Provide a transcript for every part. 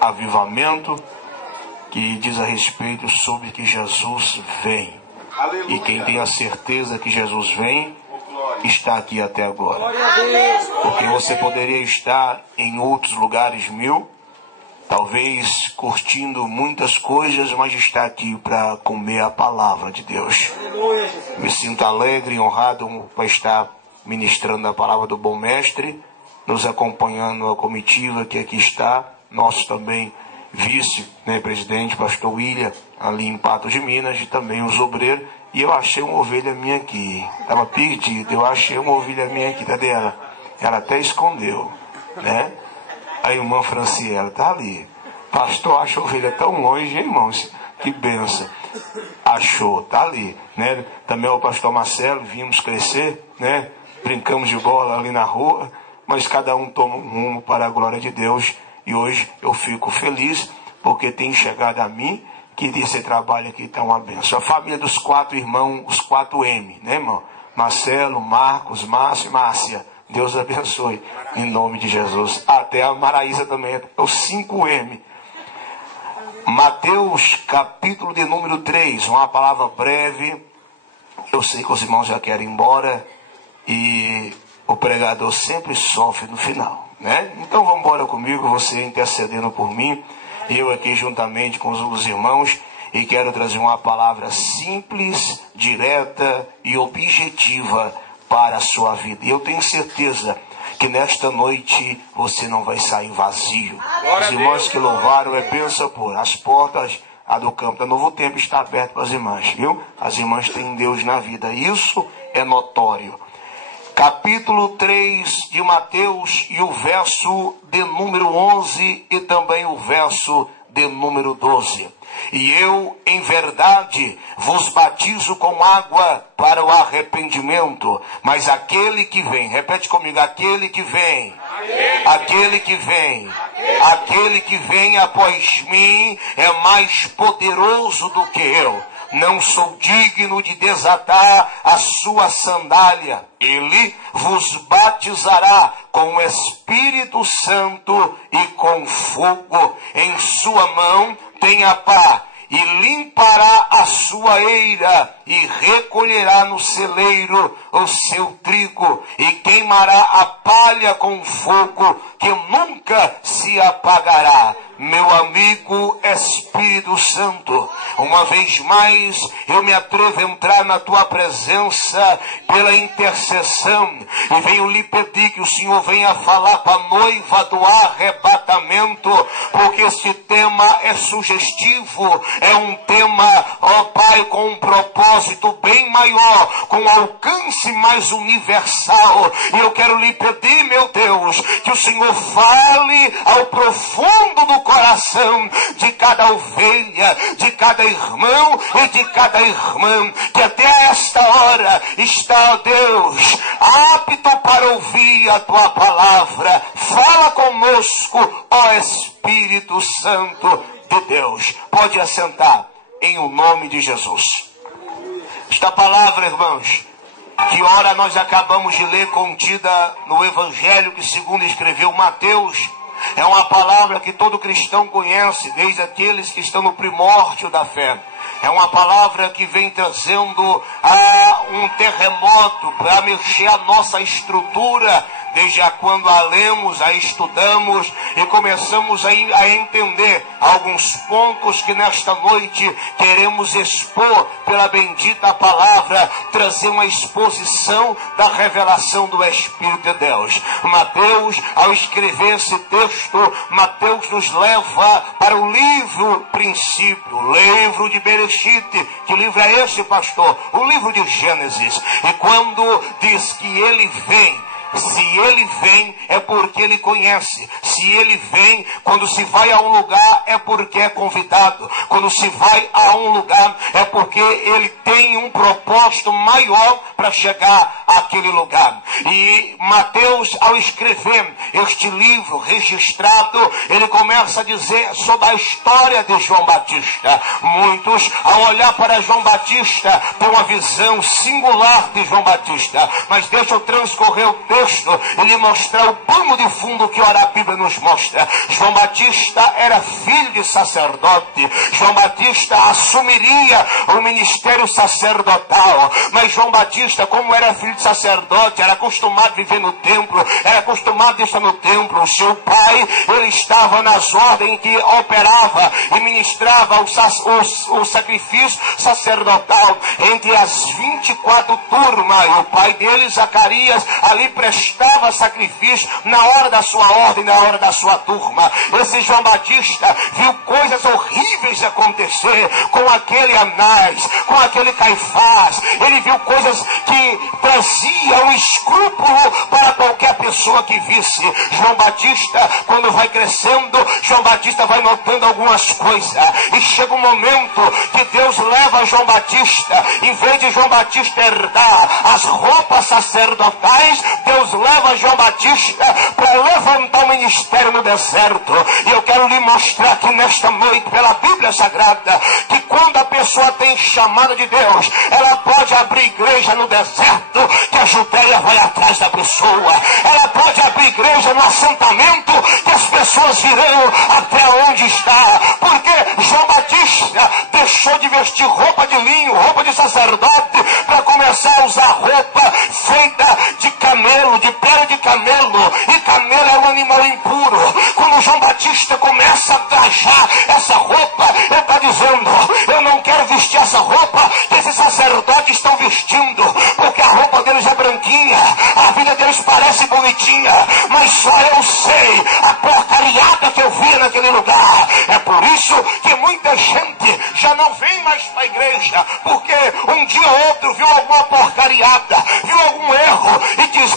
avivamento que diz a respeito sobre que Jesus vem. E quem tem a certeza que Jesus vem, está aqui até agora. Porque você poderia estar em outros lugares talvez curtindo muitas coisas, mas está aqui para comer a palavra de Deus. Me sinto alegre e honrado para estar ministrando a palavra do bom mestre, nos acompanhando a comitiva que aqui está, nosso também vice-presidente, pastor William, ali em Patos de Minas, e também os obreiros. E eu achei uma ovelha minha aqui, estava perdida, eu achei uma ovelha minha aqui, cadê ela? Ela até escondeu, né? A irmã Franciela está ali. Pastor, acha a ovelha tão longe, hein, irmãos? Que benção. Achou, está ali, né? Também o pastor Marcelo, vimos crescer, né? Brincamos de bola ali na rua, mas cada um toma um rumo para a glória de Deus. E hoje eu fico feliz porque tem chegado a mim que esse trabalho aqui está uma benção. A família dos 4 irmãos, os 4M, né, irmão? Marcelo, Marcos, Márcio e Márcia. Deus abençoe, em nome de Jesus. Até a Maraísa também, é os 5M. Mateus, capítulo de número 3, uma palavra breve. Eu sei que os irmãos já querem ir embora e o pregador sempre sofre no final, né? Então vamos embora comigo, você intercedendo por mim, eu aqui juntamente com os irmãos, e quero trazer uma palavra simples, direta e objetiva para a sua vida. E eu tenho certeza que nesta noite você não vai sair vazio. Os irmãos que louvaram é bênção por as portas do campo da Novo Tempo está aberta para as irmãs, viu? As irmãs têm Deus na vida, isso é notório. Capítulo 3 de Mateus e o verso de número 11 e também o verso de número 12. E eu, em verdade, vos batizo com água para o arrependimento, mas aquele que vem, repete comigo, aquele que vem após mim é mais poderoso do que eu. Não sou digno de desatar a sua sandália. Ele vos batizará com o Espírito Santo e com fogo. Em sua mão tem a pá, e limpará a sua eira, e recolherá no celeiro o seu trigo, e queimará a palha com fogo, que nunca se apagará. Meu amigo Espírito Santo, uma vez mais eu me atrevo a entrar na tua presença pela intercessão e venho lhe pedir que o Senhor venha falar para a noiva do arrebatamento, porque este tema é sugestivo, é um tema, ó Pai, com um propósito bem maior, com um alcance mais universal. E eu quero lhe pedir, meu Deus, que o Senhor fale ao profundo do coração de cada ovelha, de cada irmão e de cada irmã, que até esta hora está, ó Deus, apto para ouvir a tua palavra. Fala conosco, ó Espírito Santo de Deus. Pode assentar em o nome de Jesus. Esta palavra, irmãos, que ora nós acabamos de ler, contida no Evangelho que segundo escreveu Mateus, é uma palavra que todo cristão conhece, desde aqueles que estão no primórdio da fé. É uma palavra que vem trazendo um terremoto para mexer a nossa estrutura, desde quando a lemos, a estudamos e começamos a entender alguns pontos que nesta noite queremos expor pela bendita palavra, trazer uma exposição da revelação do Espírito de Deus. Mateus, ao escrever esse texto, Mateus nos leva para o livro princípio, o livro de Bereshit. Que livro é esse, pastor? O livro de Gênesis. E quando diz que ele vem, se ele vem é porque ele conhece. Se ele vem, quando se vai a um lugar é porque é convidado. Quando se vai a um lugar é porque ele tem um propósito maior para chegar àquele lugar. E Mateus, ao escrever este livro registrado, ele começa a dizer sobre a história de João Batista. Muitos, ao olhar para João Batista, têm uma visão singular de João Batista. Mas deixa eu transcorrer o texto rosto e lhe mostrar o pano de fundo que ora a Bíblia nos mostra. João Batista era filho de sacerdote. João Batista assumiria o ministério sacerdotal. Mas João Batista, como era filho de sacerdote, era acostumado a viver no templo, era acostumado a estar no templo. O seu pai, ele estava nas ordens que operava e ministrava o sacrifício sacerdotal entre as 24 turmas. E o pai dele, Zacarias, ali prestava sacrifício na hora da sua ordem, na hora da sua turma. Esse João Batista viu coisas horríveis acontecer com aquele Anás, com aquele Caifás. Ele viu coisas que traziam um escrúpulo para qualquer pessoa que visse. João Batista, quando vai crescendo, João Batista vai notando algumas coisas. E chega um momento que Deus leva João Batista, em vez de João Batista herdar as roupas sacerdotais, Deus leva João Batista para levantar o ministério no deserto. E eu quero lhe mostrar aqui nesta noite, pela Bíblia Sagrada, que quando a pessoa tem chamada de Deus, ela pode abrir igreja no deserto, que a Judéia vai atrás da pessoa. Ela pode abrir igreja no assentamento, que as pessoas virão até onde está. Porque João Batista deixou de vestir roupa de linho, roupa de sacerdote, para começar a usar roupa feita de camelo, de pele de camelo. E camelo é um animal impuro. Quando João Batista começa a trajar essa roupa, ele está dizendo: eu não quero vestir essa roupa que esses sacerdotes estão vestindo, porque a roupa deles é branquinha, a vida deles parece bonitinha, mas só eu sei a porcariada que eu via naquele lugar. É por isso que muita gente já não vem mais para a igreja, porque um dia ou outro viu alguma porcariada, viu algum erro e diz: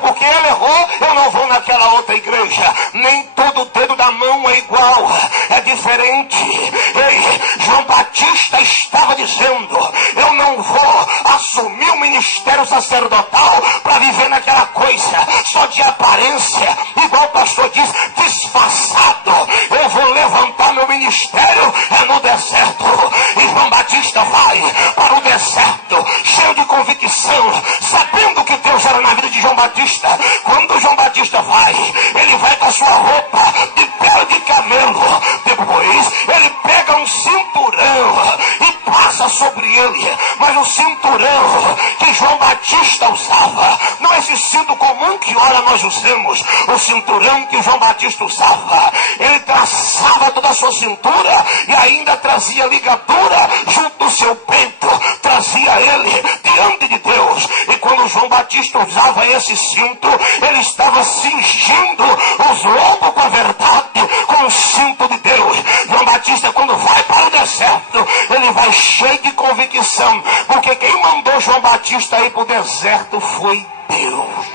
porque ele errou, eu não vou naquela outra igreja. Nem todo dedo da mão é igual, é diferente. Ei, João Batista estava dizendo: eu não vou assumir o ministério sacerdotal para viver naquela coisa só de aparência, igual o pastor diz, disfarçado. Eu vou levantar meu ministério no deserto. E João Batista vai para o deserto cheio de convicção, sabendo que Deus era na vida de João Batista. Quando João Batista vai, ele vai com a sua roupa de pele de camelo. Depois ele pega um cinturão e passa sobre ele. Mas o cinturão que João Batista usava não é esse cinto comum que ora nós usamos. O cinturão que João Batista usava, ele traçava toda a sua cintura e ainda trazia ligadura junto do seu peito, trazia ele diante de Deus. E quando João Batista usava esse cinto, ele estava cingindo os lombos com a verdade, com o cinto de Deus. João Batista, quando vai para o deserto, ele vai cheio de convicção, porque quem mandou João Batista ir para o deserto foi Deus.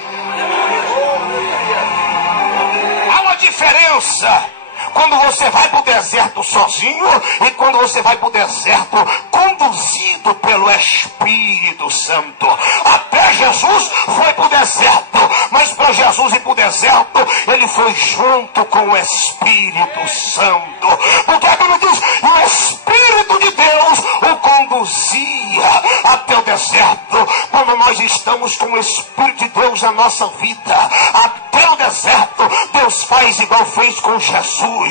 Há uma diferença quando você vai para o deserto sozinho e quando você vai para o deserto conduzido pelo Espírito Santo. Até Jesus foi para o deserto, mas para Jesus ir para o deserto, ele foi junto com o Espírito Santo. Porque a Bíblia diz que o Espírito de Deus o conduzia até o deserto. Quando nós estamos com o Espírito de Deus na nossa vida, até o deserto, Deus faz igual fez com Jesus.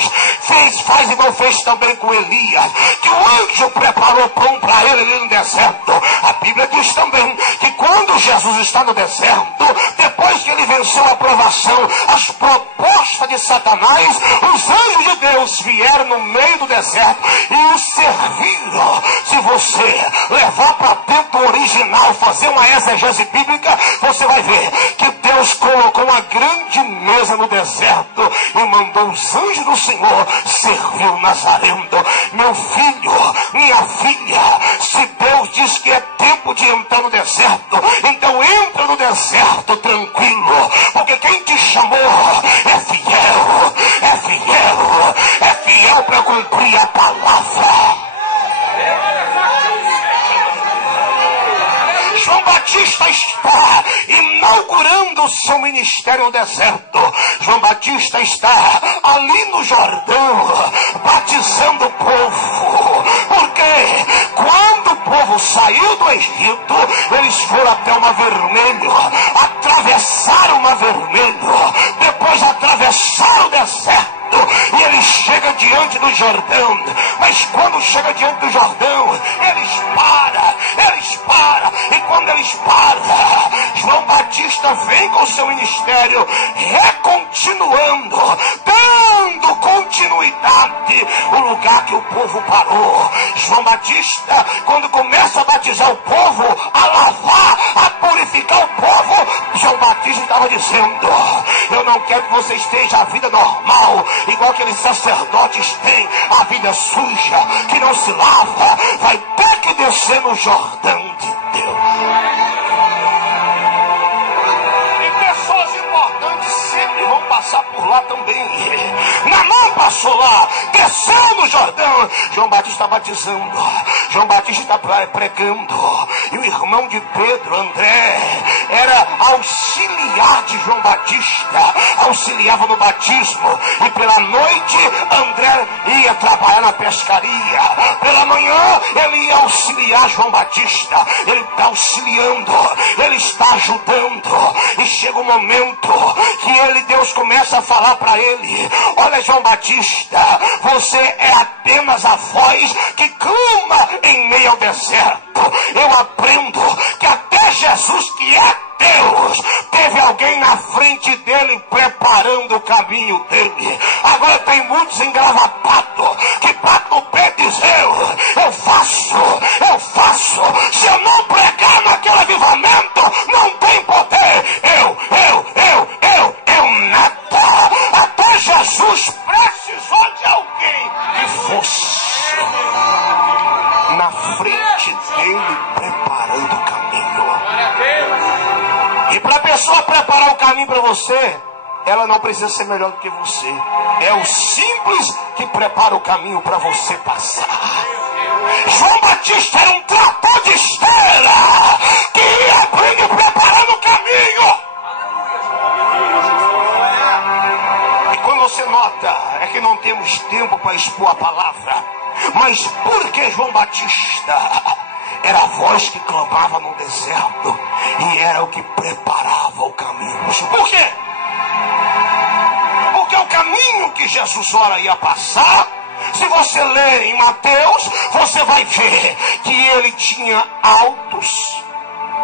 Faz igual fez também com Elias, que o anjo preparou pão para ele no deserto. A Bíblia diz também que quando Jesus está no deserto, depois que ele venceu a provação, as propostas de Satanás, os anjos de Deus vieram no meio do deserto e o serviram. Se você levar para dentro do original, fazer uma exegese bíblica, você vai ver que Deus colocou uma grande mesa no deserto e mandou os anjos do Senhor servir o Nazareno. Meu filho, minha filha, se Deus diz que é tempo de entrar no deserto, então entra no deserto tranquilo, porque quem te chamou é fiel, é fiel, é fiel para cumprir a palavra. João Batista está inaugurando o seu ministério no deserto. João Batista está ali no Jordão, batizando o povo. Porque quando o povo povo saiu do Egito, eles foram até o Mar Vermelho, atravessaram o Mar Vermelho, depois atravessaram o deserto, e ele chega diante do Jordão. Mas quando chega diante do Jordão, eles param, e quando eles param, João Batista vem com o seu ministério, recontinuando, dando continuidade o lugar que o povo parou. João Batista, quando começa a batizar o povo, a lavar, a purificar o povo, João Batista estava dizendo: eu não quero que você esteja a vida normal, igual aqueles sacerdotes têm, a vida suja, que não se lava, vai ter que descer no Jordão de Deus. E pessoas importantes sempre vão passar por lá também. Naamã passou lá, desceu no Jordão. João Batista está batizando, João Batista está pregando, e o irmão de Pedro, André, era auxiliar de João Batista, auxiliava no batismo, e pela noite André ia trabalhar na pescaria, pela manhã ele ia auxiliar João Batista, ele está auxiliando, ele está ajudando, e chega um momento que Deus começa a falar para ele: olha, João Batista, você é apenas a voz que clama em meio ao deserto. Eu aprendo que até Jesus, que é Deus, teve alguém na frente dele preparando o caminho dele. Agora tem muitos engravatados que batem o pé e dizem: eu faço. Se eu não pregar naquele avivamento, não tem poder. Eu nada. Até Jesus precisou de alguém que fosse na frente dele preparando o caminho. E para a pessoa preparar o caminho para você, ela não precisa ser melhor do que você. É o simples que prepara o caminho para você passar. João Batista era um trator de esteira que ia abrindo e preparando o caminho. E quando você nota, é que não temos tempo para expor a palavra, mas por que João Batista era a voz que clamava no deserto e era o que preparava o caminho? Por quê? Porque o caminho que Jesus ora ia passar, se você ler em Mateus, você vai ver que ele tinha altos,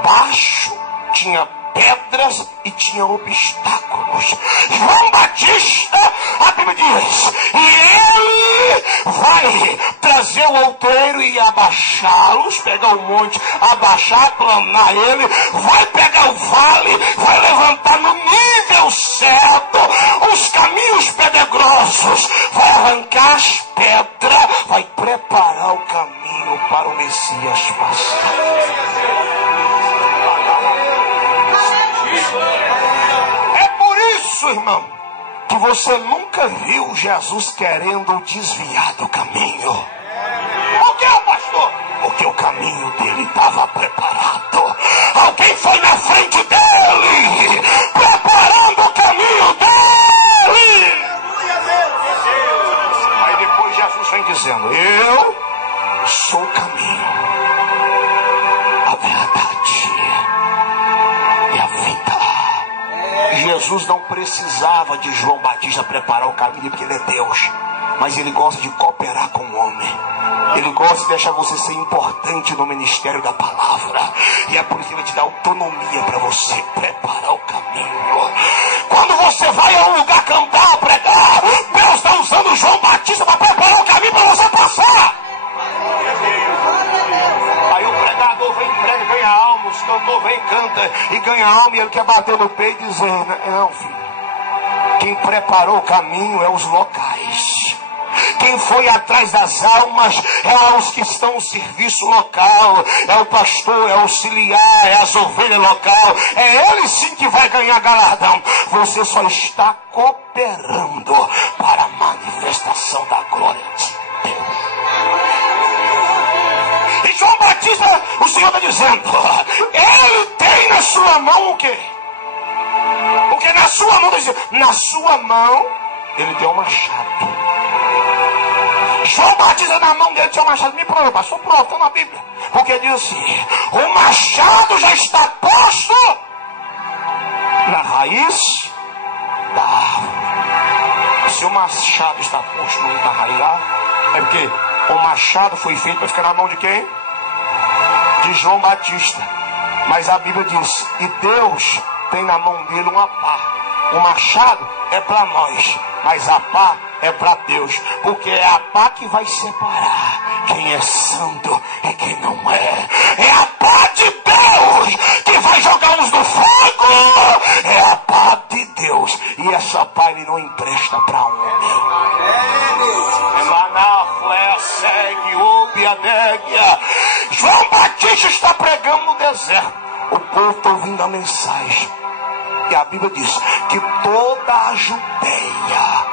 baixos, tinha pedras e tinha obstáculos. João Batista, a Bíblia diz, e ele vai trazer o outeiro e abaixá-los, pegar o monte, abaixar, planar ele, vai pegar o vale, vai levantar no nível certo os caminhos pedregosos, vai arrancar as pedras, vai preparar o caminho para o Messias passar. É por isso, irmão, que você nunca viu Jesus querendo desviar do caminho. Por que, pastor? Porque o caminho dele estava preparado. Alguém foi na frente dele, preparando o caminho dele. Aí depois Jesus vem dizendo: eu sou o caminho, a verdade e a vida. Jesus não precisava de João Batista preparar o caminho, porque ele é Deus, mas ele gosta de cooperar com o homem. Ele gosta de deixar você ser importante no ministério da palavra, e é por isso que ele te dá autonomia para você preparar o caminho. Quando você vai a um lugar cantar, pregar, Deus está usando João Batista para preparar o caminho para você passar. Aí o pregador vem, prega, ganha alma, o cantor vem, canta e ganha alma, e ele quer bater no peito e dizer: não, filho, quem preparou o caminho é os locais. Quem foi atrás das almas é os que estão no serviço local, é o pastor, é o auxiliar, é as ovelhas local, é ele sim que vai ganhar galardão. Você só está cooperando para a manifestação da glória de Deus. E João Batista, o Senhor está dizendo, ele tem na sua mão o quê? Porque na sua mão, na sua mão, ele tem um machado. João batiza na mão dele tinha um machado. Me prova, pastor, prova, está na Bíblia. Porque diz assim: o machado já está posto na raiz da árvore. Se o machado está posto na raiz da árvore, é porque o machado foi feito para ficar na mão de quem? De João Batista. Mas a Bíblia diz: e Deus tem na mão dele uma pá. O machado é para nós, mas a pá é para Deus, porque é a pá que vai separar quem é santo e quem não é. É a pá de Deus que vai jogar uns no fogo. É a pá de Deus, e essa pá ele não empresta para homem. João Batista está pregando no deserto. O povo está ouvindo a mensagem. E a Bíblia diz que toda a Judeia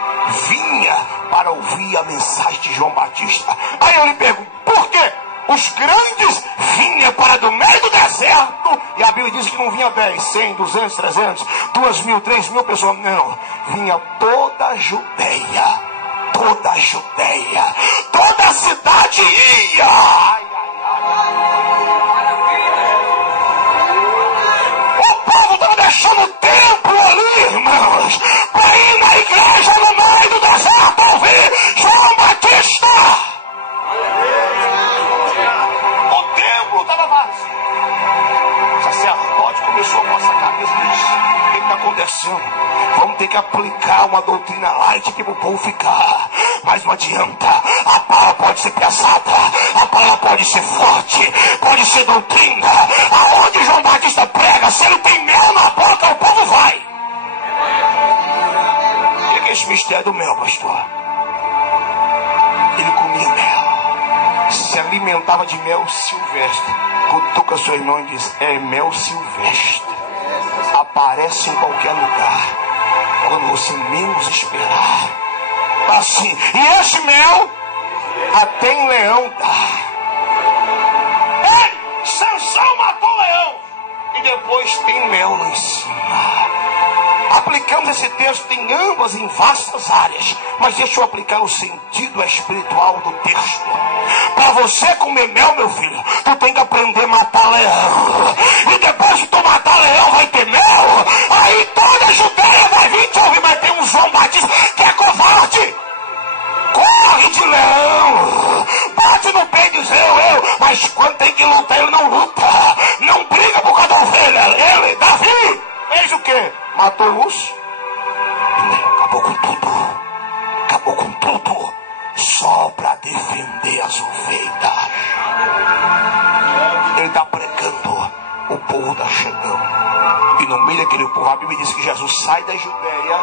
vinha para ouvir a mensagem de João Batista. Aí eu lhe pergunto, por quê? Os grandes vinham para do meio do deserto. E a Bíblia diz que não vinha 10, 100, 200, 300, 2.000, 3.000 pessoas. Não, vinha toda a Judeia. Toda a Judeia. Toda a cidade ia. Ai, ai, ai. O povo estava deixando o templo ali, irmãos, para ir na igreja no meio do deserto ouvir João Batista. O templo estava vazio. O sacerdote começou a coçar a cabeça e disse: o que está acontecendo? Vamos ter que aplicar uma doutrina light aqui para o povo ficar. Mas não adianta. A palavra pode ser pesada, a palavra pode ser forte, pode ser doutrina. Aonde João Batista prega, se ele tem mel na boca, o povo vai. O que é esse mistério do mel, pastor? Ele comia mel, se alimentava de mel silvestre. Cutuca seu irmão e diz: é mel silvestre. Aparece em qualquer lugar, quando você menos esperar. Assim, e esse mel até em leão dá. Ei, Sansão matou o leão, e depois tem mel lá em cima. Aplicamos esse texto em ambas, em vastas áreas, mas deixa eu aplicar o sentido espiritual do texto. Para você comer mel, meu filho, tu tem que aprender a matar leão. E depois que tu matar leão, vai ter mel. Aí toda a Judeia vai vir te ouvir. Mas tem um João Batista que é covarde. Corre de leão, bate no peito e diz eu. Mas quando tem que lutar, ele não luta. Não briga por causa da ovelha. Ele, Davi, fez o quê? Matou o urso. Acabou com tudo. Acabou com tudo. Só para defender as ovelhas. Ele está pregando. O povo está chegando. E no meio daquele povo, a Bíblia diz que Jesus sai da Judeia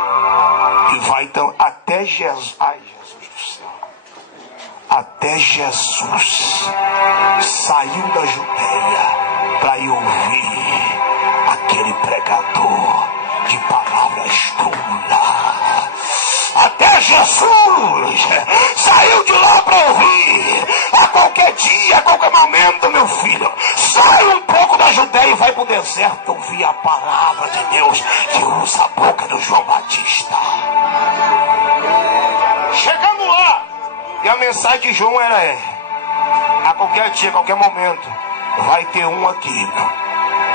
e vai então até Jesus. Ai, Jesus do céu. Até Jesus saiu da Judeia para ir ouvir aquele pregador de palavras duras. Até Jesus saiu de lá para ouvir. A qualquer dia, a qualquer momento, meu filho, sai um pouco da Judeia e vai para o deserto ouvir a palavra de Deus que usa a boca do João Batista. Chegando lá, e a mensagem de João era: a qualquer dia, a qualquer momento, vai ter um aqui,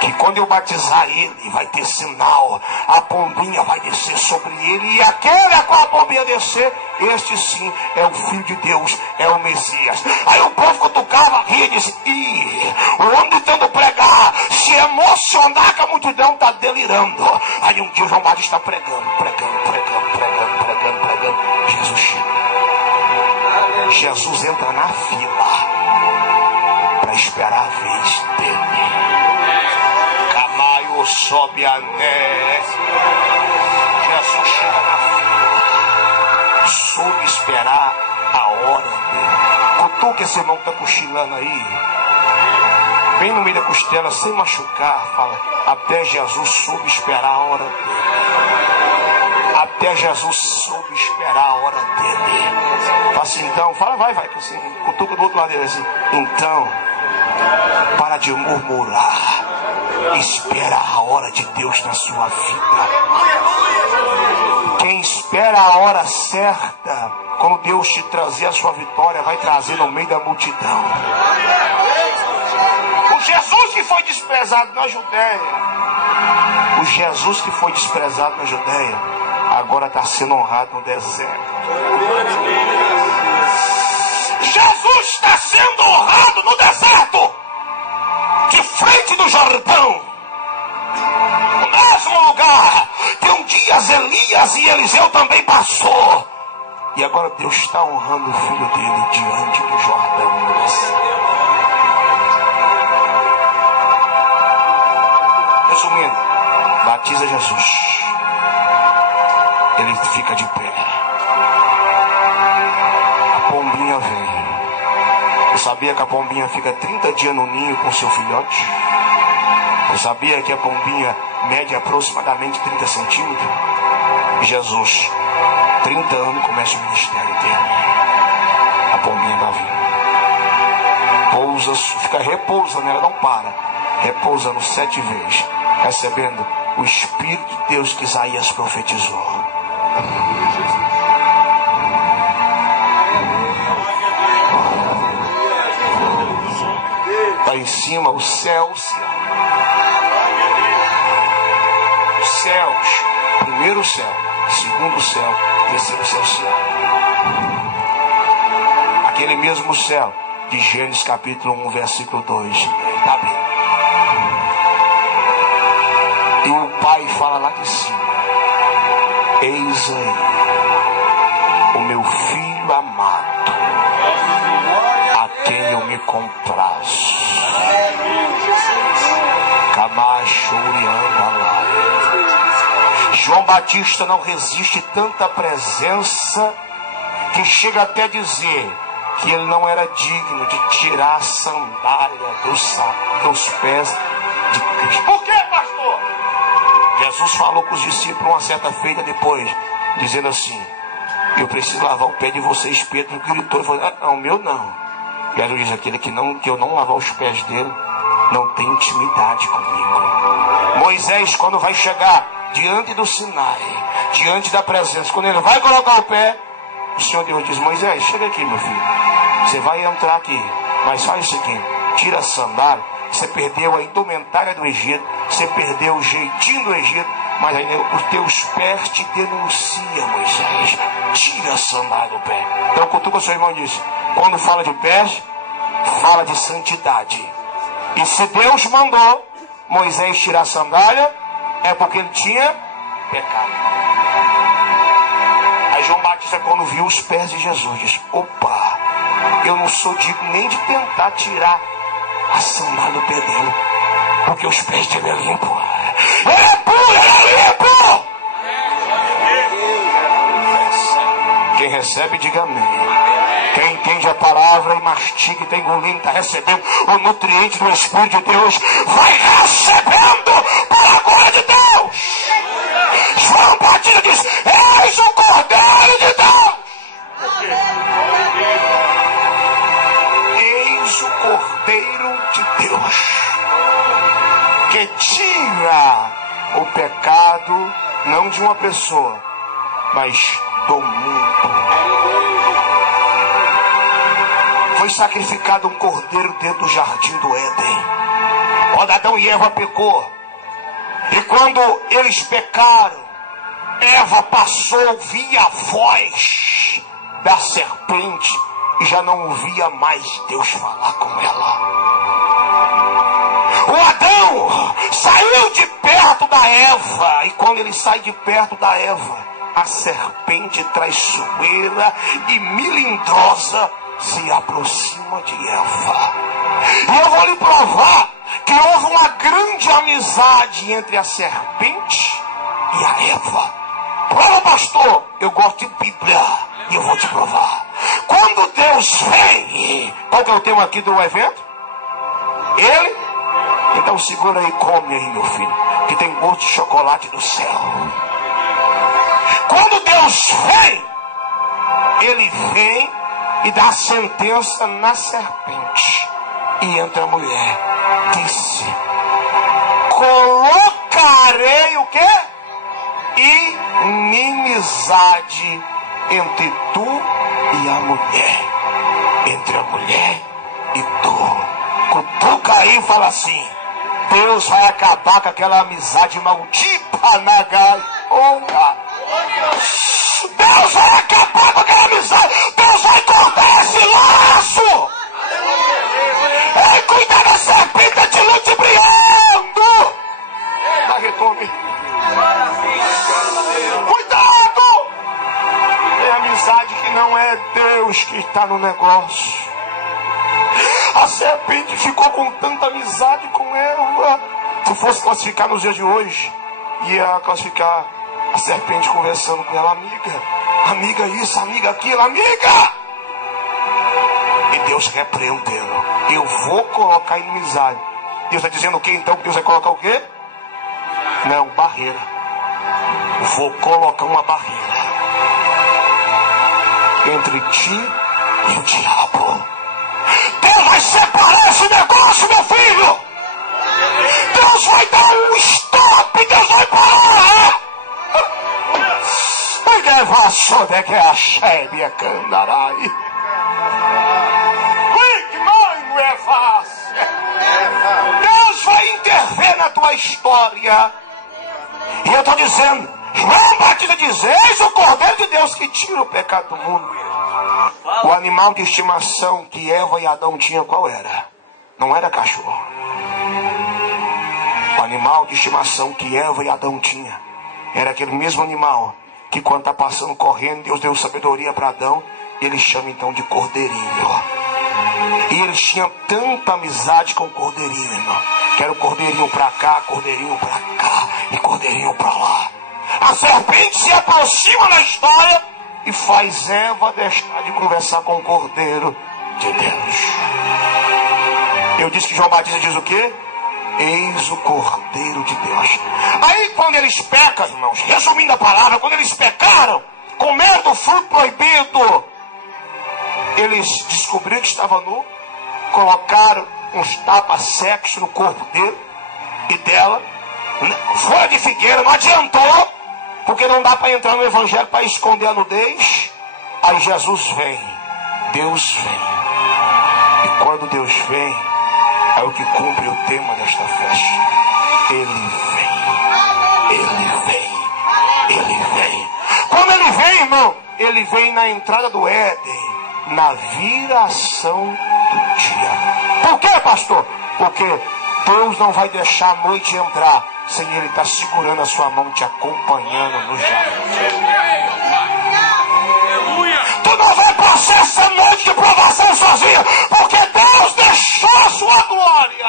que quando eu batizar ele, vai ter sinal, a pombinha vai descer sobre ele, e aquele a qual a pombinha descer, este sim é o Filho de Deus, é o Messias. Aí o povo cutucava, ria e disse: o homem tentando pregar, se emocionar que a multidão está delirando. Aí um dia o João Batista está pregando. Jesus chega. Jesus entra na fila para esperar a vez dele. Camaio sobe a neve. Jesus chega na fila. Soube esperar a hora dele. Cutuca esse irmão que está cochilando aí, bem no meio da costela, sem machucar. Fala: até Jesus soube esperar a hora dele. Até Jesus soube esperar a hora dele. Fala assim, então, fala, vai, assim, cutuca do outro lado dele assim. Então, para de murmurar. Espera a hora de Deus na sua vida. Quem espera a hora certa Quando Deus te trazer a sua vitória, vai trazer no meio da multidão. O Jesus que foi desprezado na Judéia, o Jesus que foi desprezado na Judéia, agora está sendo honrado no deserto. Jesus está sendo honrado no deserto, de frente do Jordão, no mesmo lugar que um dia Elias e Eliseu também passou. E agora Deus está honrando o filho dele diante do Jordão. Resumindo, batiza Jesus, ele fica de pé, a pombinha vem. Eu sabia que a pombinha fica 30 dias no ninho com seu filhote? Eu sabia que a pombinha mede aproximadamente 30 centímetros? Jesus, 30 anos, começa o ministério dele. A pombinha vai vir. Pousa, repousa nela, não para. Repousando 7 vezes, recebendo o Espírito de Deus que Isaías profetizou. Lá em cima o céu se abre. Os céus, primeiro céu, segundo céu, terceiro céu se abre. Aquele mesmo céu de Gênesis capítulo 1, versículo 2. Está bem. E o Pai fala lá de cima: eis aí o meu filho amado, a quem eu me comprazo. João Batista não resiste tanta presença que chega até a dizer que ele não era digno de tirar a sandália dos pés de Cristo. Por quê, pastor? Jesus falou com os discípulos uma certa feita depois, dizendo assim: eu preciso lavar o pé de vocês. Pedro gritou e falou: não, o meu não. Jesus diz: aquele que eu não lavar os pés dele não tem intimidade comigo. Moisés, quando vai chegar diante do Sinai, diante da presença, quando ele vai colocar o pé, o Senhor Deus diz: Moisés, chega aqui, meu filho, você vai entrar aqui, mas faz isso aqui, tira a sandália. Você perdeu a indumentária do Egito, você perdeu o jeitinho do Egito, mas ainda os teus pés te denunciam, Moisés. Tira a sandália do pé. Então cutuca o seu irmão e diz: quando fala de pés, fala de santidade. E se Deus mandou Moisés tirar a sandália, é porque ele tinha pecado. Aí João Batista, quando viu os pés de Jesus, disse: opa, eu não sou digno nem de tentar tirar a sandália do pé dele, porque os pés dele é limpo. Ele é puro, ele é limpo. Quem recebe, diga amém. Quem entende a palavra e mastiga e está engolindo, está recebendo o nutriente do Espírito de Deus, vai recebendo pela glória de Deus. João Batista diz: eis o Cordeiro de Deus. Eis o Cordeiro de Deus, que tira o pecado, não de uma pessoa, mas do mundo. Foi sacrificado um cordeiro dentro do jardim do Éden. Quando Adão e Eva pecou, e quando eles pecaram, Eva passou a ouvir a voz da serpente e já não ouvia mais Deus falar com ela. O Adão saiu de perto da Eva, e quando ele sai de perto da Eva, a serpente traiçoeira e melindrosa se aproxima de Eva. E eu vou lhe provar que houve uma grande amizade entre a serpente e a Eva. Prova, pastor, eu gosto de Bíblia e eu vou te provar. Quando Deus vem, qual que é o tema aqui do evento? Ele? Então segura aí e come aí, meu filho, que tem gosto de chocolate do céu. Quando Deus vem, ele vem e dá a sentença na serpente. E entra a mulher, disse: colocarei o quê? Inimizade entre tu e a mulher. Entre a mulher e tu. Cutuca aí e fala assim: Deus vai acabar com aquela amizade maldita na gaiola. Deus vai acabar com aquela amizade. Deus vai cortar esse laço. Ei, cuida da serpente te ludibriando. Vai, retome. Cuidado. É amizade que não é Deus que está no negócio. A serpente ficou com tanta amizade com Eva. Se fosse classificar nos dias de hoje, ia classificar a serpente conversando com ela: amiga, amiga isso, amiga aquilo, amiga. E Deus repreendendo: eu vou colocar inimizade. Deus está dizendo o que então? Deus vai colocar o quê? Não, barreira. Vou colocar uma barreira entre ti e o diabo. Deus vai separar esse negócio, meu filho. Deus vai dar um stop. Deus vai parar. Porque vassoura é que é a cheia candarai. Que não é fácil. Deus vai intervir na tua história. E eu estou dizendo, João Batista diz: eis o Cordeiro de Deus que tira o pecado do mundo. O animal de estimação que Eva e Adão tinham, qual era? Não era cachorro. O animal de estimação que Eva e Adão tinham era aquele mesmo animal que, quando está passando correndo, Deus deu sabedoria para Adão. Ele chama então de cordeirinho. E eles tinham tanta amizade com o cordeirinho, irmão, que era o cordeirinho para cá, cordeirinho para cá e cordeirinho para lá. A serpente se aproxima da história e faz Eva deixar de conversar com o Cordeiro de Deus. Eu disse que João Batista diz o quê? Eis o Cordeiro de Deus. Aí quando eles pecam, irmãos, resumindo a palavra, quando eles pecaram, comeram do fruto proibido, eles descobriram que estava nu, colocaram uns tapa-sexo no corpo dele e dela, folha de figueira, não adiantou, porque não dá para entrar no evangelho para esconder a nudez. Aí Jesus vem, Deus vem. E quando Deus vem, é o que cumpre o tema desta festa. Ele vem, Ele vem, Ele vem. Quando Ele vem, irmão, Ele vem na entrada do Éden, na viração do dia. Por quê, pastor? Porque Deus não vai deixar a noite entrar sem Ele estar segurando a sua mão, te acompanhando no jardim. Tu não vai passar essa noite de provação sozinho, porque Deus deixou a sua glória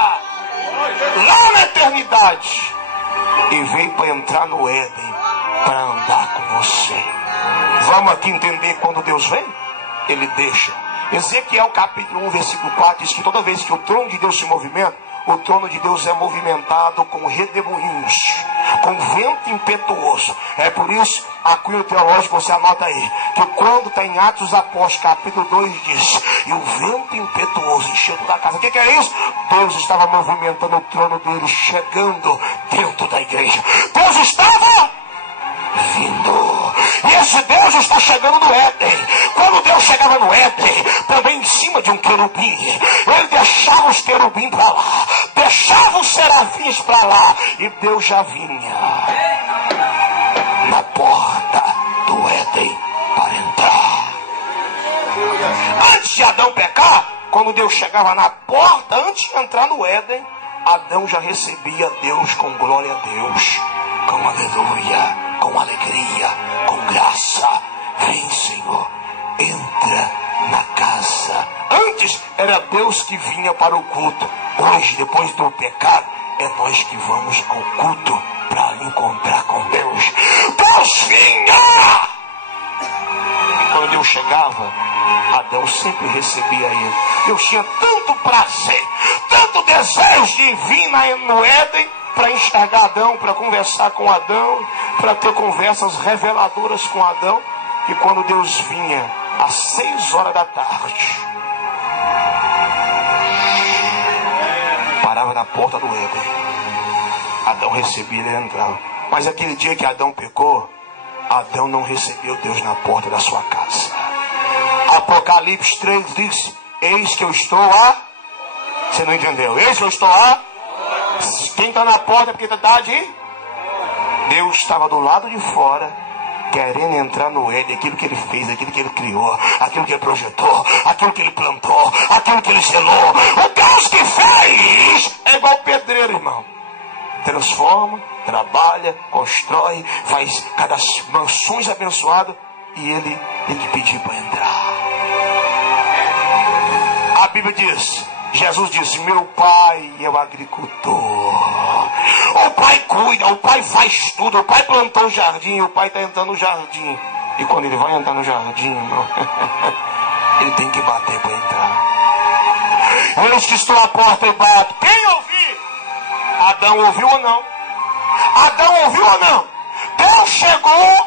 lá na eternidade e veio para entrar no Éden, para andar com você. Vamos aqui entender quando Deus vem? Ele deixa. Ezequiel capítulo 1, versículo 4 diz que toda vez que o trono de Deus se movimenta, o trono de Deus é movimentado com redemoinhos, com vento impetuoso. É por isso, a cunho teológico, você anota aí, que quando está em Atos dos Apóstolos, capítulo 2, diz: e o vento impetuoso encheu toda a casa. O que é isso? Deus estava movimentando o trono dele, chegando dentro da igreja. Deus estava vindo. E esse Deus está chegando no Éden. Quando Deus chegava no Éden, também em cima de um querubim, Ele deixava os querubins para lá, deixava os serafins para lá, e Deus já vinha na porta do Éden para entrar. Antes de Adão pecar, quando Deus chegava na porta, antes de entrar no Éden, Adão já recebia Deus com glória a Deus, com aleluia, com alegria, com graça. Vem, Senhor, entra na casa. Antes era Deus que vinha para o culto. Hoje, depois do pecado, é nós que vamos ao culto para encontrar com Deus. Deus vinha! E quando Deus chegava, Adão sempre recebia Ele. Deus tinha tanto prazer, tanto desejo de vir no Éden para enxergar Adão, para conversar com Adão, para ter conversas reveladoras com Adão, que quando Deus vinha às 6 horas da tarde, parava na porta do Éden. Adão recebia e entrava. Mas aquele dia que Adão pecou, Adão não recebeu Deus na porta da sua casa. Apocalipse 3 diz: eis que eu estou a... Você não entendeu? Eis que eu estou a... Quem está na porta é porque está de... Deus estava do lado de fora, querendo entrar no Éden, aquilo que ele fez, aquilo que ele criou, aquilo que ele projetou, aquilo que ele plantou, aquilo que ele selou. O Deus que fez é igual pedreiro, irmão. Transforma, trabalha, constrói, faz cada mansões abençoadas, e ele tem que pedir para entrar. A Bíblia diz, Jesus disse: meu pai é o agricultor. O pai cuida, o pai faz tudo. O pai plantou o jardim, o pai está entrando no jardim. E quando ele vai entrar no jardim, irmão, ele tem que bater para entrar. Eis que estou à porta e bato. Quem ouvir? Adão ouviu ou não? Adão ouviu ou não? Deus chegou,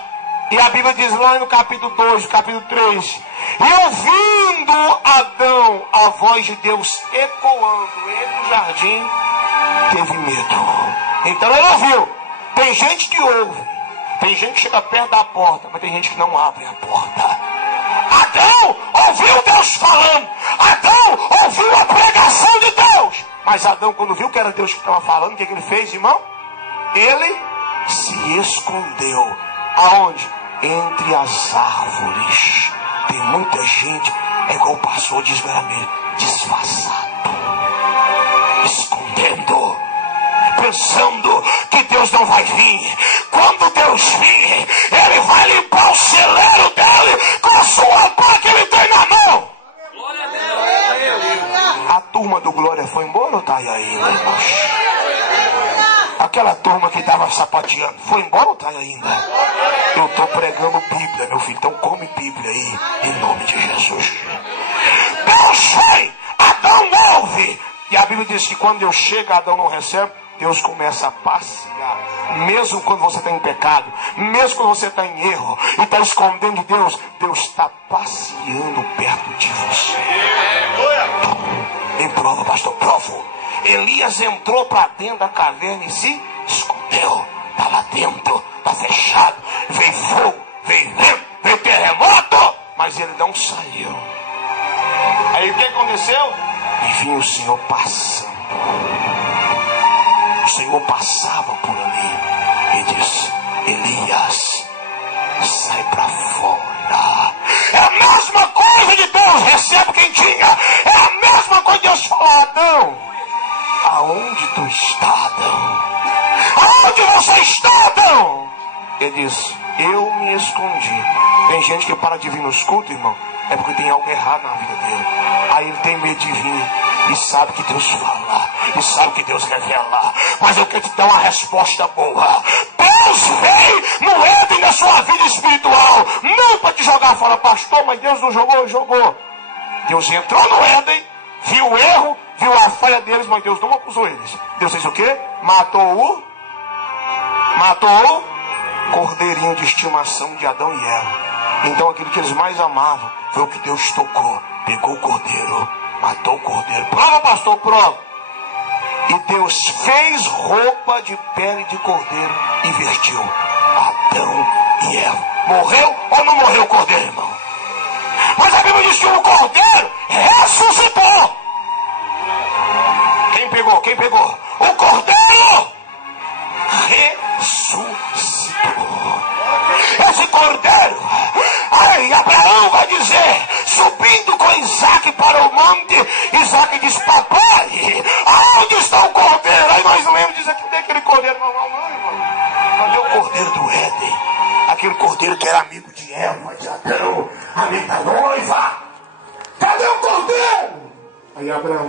e a Bíblia diz lá no capítulo 2, capítulo 3: e ouvindo Adão a voz de Deus ecoando entre o jardim, teve medo. Então ele ouviu. Tem gente que ouve, tem gente que chega perto da porta, mas tem gente que não abre a porta. Adão ouviu Deus falando, Adão ouviu a pregação de Deus, mas Adão, quando viu que era Deus que estava falando, o que ele fez, irmão? Ele se escondeu. Aonde? Entre as árvores. Tem muita gente, é igual o pastor diz vermelho, disfarçado, escondendo, pensando que Deus não vai vir. Quando Deus vir, Ele vai limpar o celeiro dele com a sua pá que Ele tem na mão. A turma do Glória foi embora ou está aí ainda, irmãos? Aquela turma que estava sapateando foi embora ou está aí ainda? Eu estou pregando Bíblia, meu filho. Então come Bíblia aí, em nome de Jesus. Deus vem, Adão ouve. E a Bíblia diz que quando Deus chega, Adão não recebe. Deus começa a passear. Mesmo quando você está em pecado, mesmo quando você está em erro e está escondendo de Deus, Deus está passeando perto de você. Em prova, pastor, provo. Elias entrou para dentro da caverna e se escondeu. Está lá dentro, está fechado. Veio fogo, veio vento, veio terremoto, mas ele não saiu. Aí o que aconteceu? E vinha o Senhor passando. O Senhor passava por ali e disse: Elias, sai para fora. É a mesma coisa de Deus, recebe quem tinha. É a mesma coisa de Deus falar: Adão, aonde tu está, Adão? Aonde você está, Adão? Ele diz: eu me escondi. Tem gente que para de vir nos cultos, irmão, é porque tem algo errado na vida dele. Aí ele tem medo de vir e sabe que Deus fala, e sabe que Deus revela. Mas eu quero te dar uma resposta boa. Deus veio no Éden da sua vida espiritual, não para te jogar fora, pastor, mas Deus não jogou, jogou. Deus entrou no Éden, viu o erro, viu a falha deles, mas Deus não acusou eles. Deus fez o quê? Matou o cordeirinho de estimação de Adão e Eva. Então aquilo que eles mais amavam foi o que Deus tocou. Pegou o cordeiro, matou o cordeiro. Prova, pastor, prova. E Deus fez roupa de pele de cordeiro e vestiu Adão e Eva. Morreu ou não morreu o cordeiro, irmão? Mas a Bíblia diz que o cordeiro ressuscitou. Quem pegou? Quem pegou? O cordeiro ressuscitou. Esse cordeiro, aí Abraão vai dizer, subindo com Isaac para o monte, Isaac diz: papai, aonde está o cordeiro? Aí nós lemos, diz aqui, cadê aquele cordeiro? Não, irmão. Cadê o cordeiro do Éden? Aquele cordeiro que era amigo de Eva, de Adão, amigo da noiva. Cadê o cordeiro? Aí Abraão